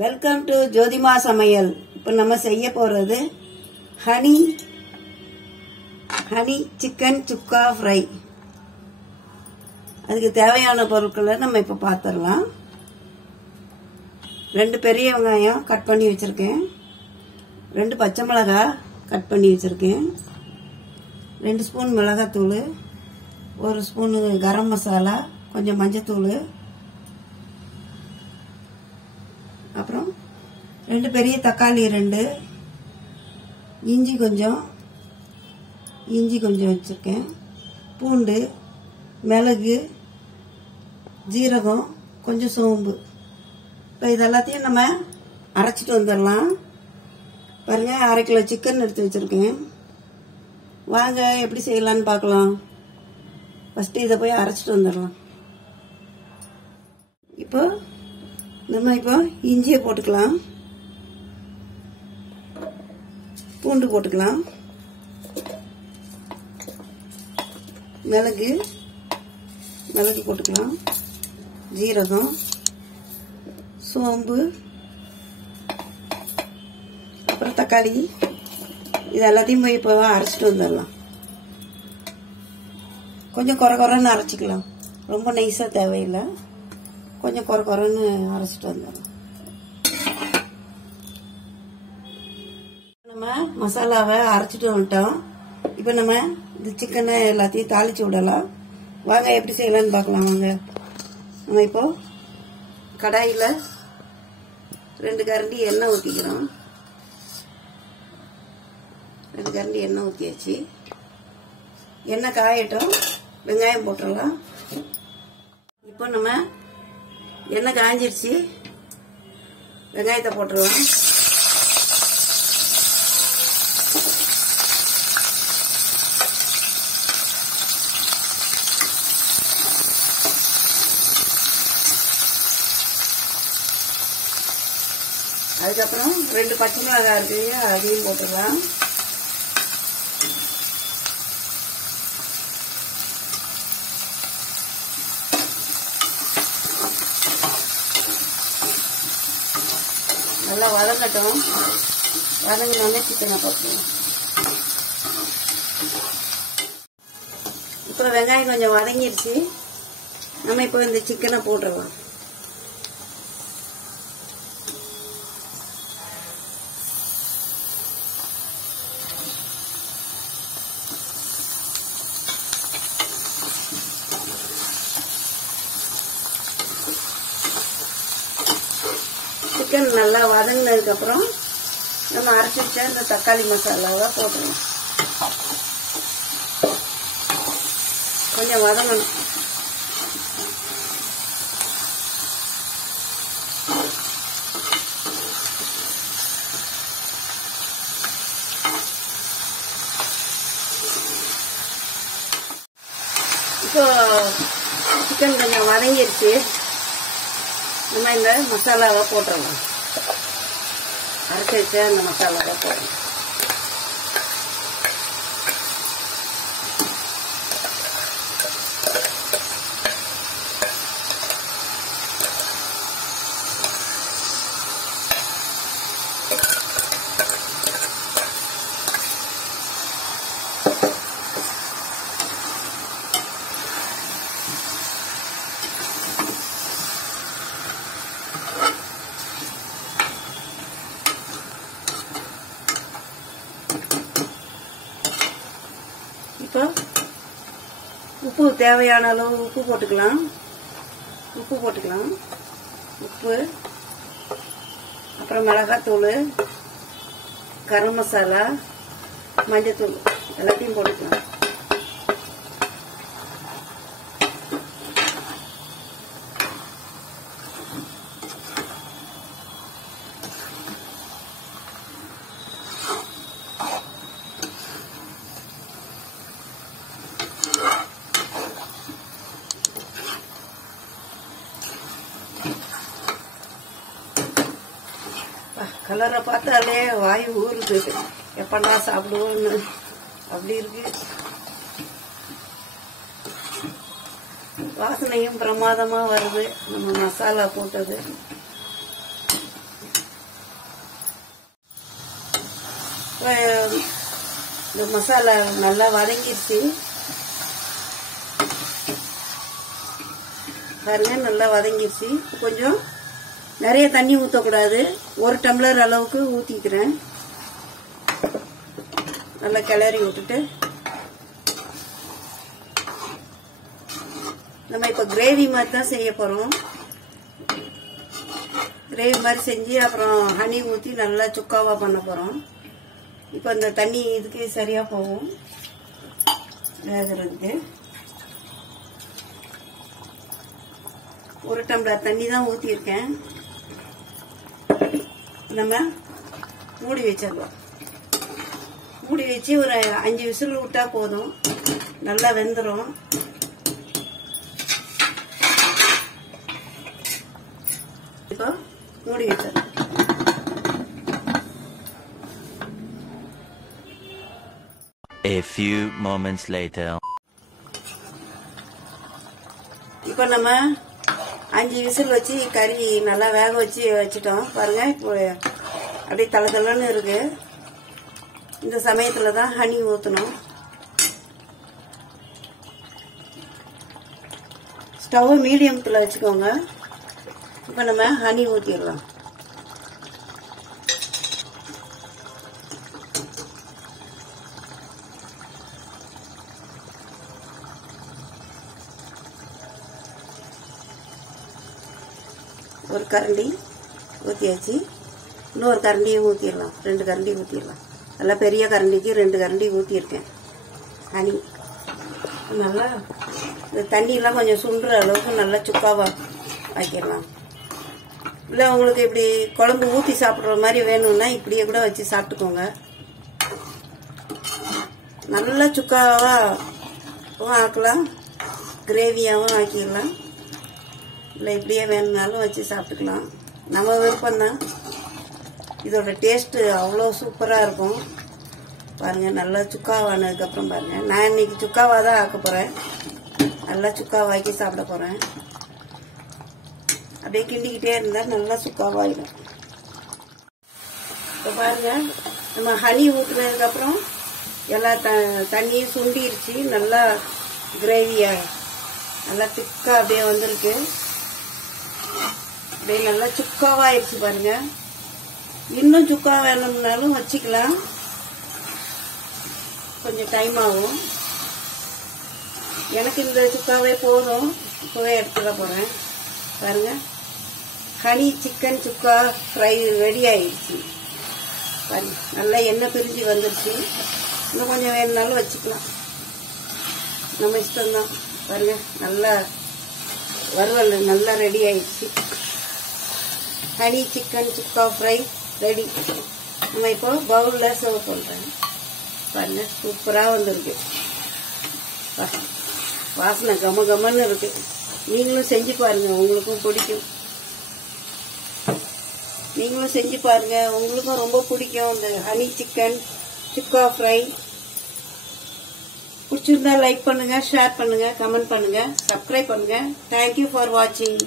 Welcome to ஜோதிமா சமையல். இப்போ நம்ம செய்ய போகிறது ஹனி சிக்கன் சுக்கா ஃப்ரை. அதுக்கு தேவையான பொருட்களை நம்ம இப்போ பார்த்துடலாம். 2 பெரிய வெங்காயம் கட் பண்ணி வச்சுருக்கேன், 2 பச்சை மிளகாய் கட் பண்ணி வச்சுருக்கேன், 2 ஸ்பூன் மிளகாத்தூள், 1 ஸ்பூன் கரம் மசாலா, கொஞ்சம் மஞ்சத்தூள், அப்புறம் 2 பெரிய தக்காளி, 2 இஞ்சி கொஞ்சம் வச்சுருக்கேன், பூண்டு, மிளகு, ஜீரகம், கொஞ்சம் சோம்பு. இப்போ இதெல்லாத்தையும் நம்ம அரைச்சிட்டு வந்துடலாம். பாருங்க, 1/2 கிலோ சிக்கன் எடுத்து வச்சுருக்கேன். வாங்க எப்படி செய்யலான்னு பார்க்கலாம். ஃபஸ்ட்டு இதை போய் அரைச்சிட்டு வந்துடலாம். இப்போ இஞ்சியை போட்டுக்கலாம், பூண்டு போட்டுக்கலாம், மிளகு போட்டுக்கலாம், ஜீரகம், சோம்பு, அப்புறம் தக்காளி. இது எல்லாத்தையும் போய் இப்போ அரைச்சிட்டு வந்துடலாம். கொஞ்சம் குறைன்னு அரைச்சிக்கலாம், ரொம்ப நைஸாக தேவையில்லை. கொஞ்சம் குறைன்னு அரைச்சிட்டு வந்துடலாம். நம்ம மசாலாவை அரைச்சிட்டு வந்துட்டோம். இப்போ நம்ம இந்த சிக்கனை எல்லாத்தையும் தாளிச்சு விடலாம். வாங்க எப்படி செய்யலான்னு பார்க்கலாம். வாங்க, நம்ம இப்போ கடாயில் 2 கரண்டி எண்ணெய் ஊற்றிக்கிறோம். 2 கரண்டி எண்ணெய் ஊற்றியாச்சு. எண்ணெய் காயட்டும், வெங்காயம் போட்டுடலாம். இப்போ நம்ம எண்ணெய் காஞ்சிருச்சு, வெங்காயத்தை போட்டுருவோம். அதுக்கப்புறம் 2 பச்சை மிளகாய் இருக்கு, அதையும் போட்டுடலாம். நல்லா வதங்கட்டும். வதங்கினோடனே சிக்கனை போட்டுருவோம். இப்போ வெங்காயம் கொஞ்சம் வதங்கிருச்சு. நம்ம இப்போ இந்த சிக்கனை போட்டுடலாம். சிக்கன் நல்லா வதங்கினதுக்கப்புறம் நம்ம அரைச்சி வச்ச இந்த தக்காளி மசாலாவை போட்டுருவோம். கொஞ்சம் வதங்கணும். இப்போ சிக்கன் கொஞ்சம் வதங்கிருச்சு. நம்ம இந்த மசாலாவை போட்டுடலாம். அரைச்சி வச்ச அந்த மசாலாவை போடணும். இப்போ உப்பு தேவையான அளவு உப்பு போட்டுக்கலாம். உப்பு, அப்புறம் மிளகாத்தூள், கரம் மசாலா, மஞ்சத்தூள் எல்லாத்தையும் போட்டுக்கலாம். கலரை பார்த்தாலே வாய் ஊறுது, எப்படா சாப்பிடுவோன்னு அப்படி இருக்கு. வாசனையும் பிரமாதமா வருது நம்ம மசாலா போட்டது. இந்த மசாலா நல்லா வதங்கிடுச்சு பாருங்க. நல்லா வதங்கிடுச்சு. கொஞ்சம் நிறைய தண்ணி ஊற்றக்கூடாது. 1 டம்ளர் அளவுக்கு ஊற்றிக்கிறேன். நல்லா கிளறி விட்டுட்டு நம்ம இப்போ கிரேவி மாதிரி தான் செய்ய போகிறோம். கிரேவி மாதிரி செஞ்சு அப்புறம் ஹனி ஊற்றி நல்லா சுக்காவாக பண்ண போகிறோம். இப்போ இந்த தண்ணி இதுக்கு சரியாக போகும் வேகிறதுக்கு. 1 டம்ளர் தண்ணி தான் ஊற்றிருக்கேன். நம்ம மூடி வச்சிடலாம். மூடி வச்சு ஒரு 5 விசில் விட்டா போதும். நல்லா வெந்துடும். இப்போ மூடி வச்சிடலாம். A few moments later. இப்போ நம்ம 5 விசில் வச்சு கறி நல்லா வேக வச்சு வச்சுட்டோம் பாருங்க. இப்போ அப்படியே தளதளன்னு இருக்கு. இந்த சமயத்துல தான் ஹனி ஊற்றணும். ஸ்டவ் மீடியத்தில் வச்சுக்கோங்க. இப்போ நம்ம ஹனி ஊற்றிடலாம். ஒரு கரண்டி ஊற்றியாச்சு. இன்னொரு கரண்டியும் ஊற்றிடலாம். 2 கரண்டி ஊற்றிடலாம். நல்லா பெரிய கரண்டிக்கு 2 கரண்டி ஊற்றிருக்கேன் ஹனி. நல்லா இந்த தண்ணியெல்லாம் கொஞ்சம் சுண்டுற அளவுக்கு நல்லா சுக்காவா ஆக்கிடலாம். இல்லை உங்களுக்கு இப்படி குழம்பு ஊற்றி சாப்பிட்ற மாதிரி வேணும்னா இப்படியே கூட வச்சு சாப்பிட்டுக்கோங்க. நல்லா சுக்காவாகவும் ஆக்கலாம், கிரேவியாகவும் ஆக்கிடலாம். இல்லை இப்படியே வேணும்னாலும் வச்சு சாப்பிட்டுக்கலாம். நம்ம விருப்பம்தான். இதோட டேஸ்ட்டு அவ்வளோ சூப்பராக இருக்கும். பாருங்கள் நல்லா சுக்காவானதுக்கப்புறம் பாருங்கள். நான் இன்னைக்கு சுக்காவாக தான் ஆக்க போகிறேன். நல்லா சுக்காவாக்கி சாப்பிட போகிறேன். அப்படியே கிண்டிக்கிட்டே இருந்தால் நல்லா சுக்காவாயிடும். இப்போ பாருங்கள் நம்ம ஹனி ஊற்றுனதுக்கப்புறம் எல்லா தண்ணியும் சுண்டிருச்சு. நல்லா கிரேவியாக நல்லா திக்காக அப்படியே வந்திருக்கு. அப்படியே நல்லா சுக்காவாயிடுச்சு பாருங்க. இன்னும் சுக்கா வேணும்னாலும் வச்சுக்கலாம். கொஞ்சம் டைம் ஆகும். எனக்கு இந்த சுக்காவே போதும். இப்போவே எடுத்துட போகிறேன். பாருங்க ஹனி சிக்கன் சுக்கா ஃப்ரை ரெடி ஆயிடுச்சு. பாருங்க நல்லா எண்ணெய் பிரிஞ்சு வந்துருச்சு. இன்னும் கொஞ்சம் வேணும்னாலும் வச்சுக்கலாம். நம்ம இஷ்டம்தான். பாருங்க நல்லா வறுவல் நல்லா ரெடி ஆயிடுச்சு. ஹனி சிக்கன் சுக்கா ஃப்ரை ரெடி. நம்ம இப்போ பவுலில் சர்வ் பண்ணுறேன். பாருங்க சூப்பராக வந்திருக்கு. வாசனை கம கமன்னு இருக்கு. நீங்களும் செஞ்சு பாருங்க, உங்களுக்கும் பிடிக்கும். நீங்களும் செஞ்சு பாருங்க, உங்களுக்கும் ரொம்ப பிடிக்கும் இந்த ஹனி சிக்கன் சுக்கா ஃப்ரை. பிடிச்சிருந்தா லைக் பண்ணுங்க, ஷேர் பண்ணுங்க, கமெண்ட் பண்ணுங்க, சப்ஸ்கிரைப் பண்ணுங்க. தேங்க்யூ ஃபார் வாட்சிங்.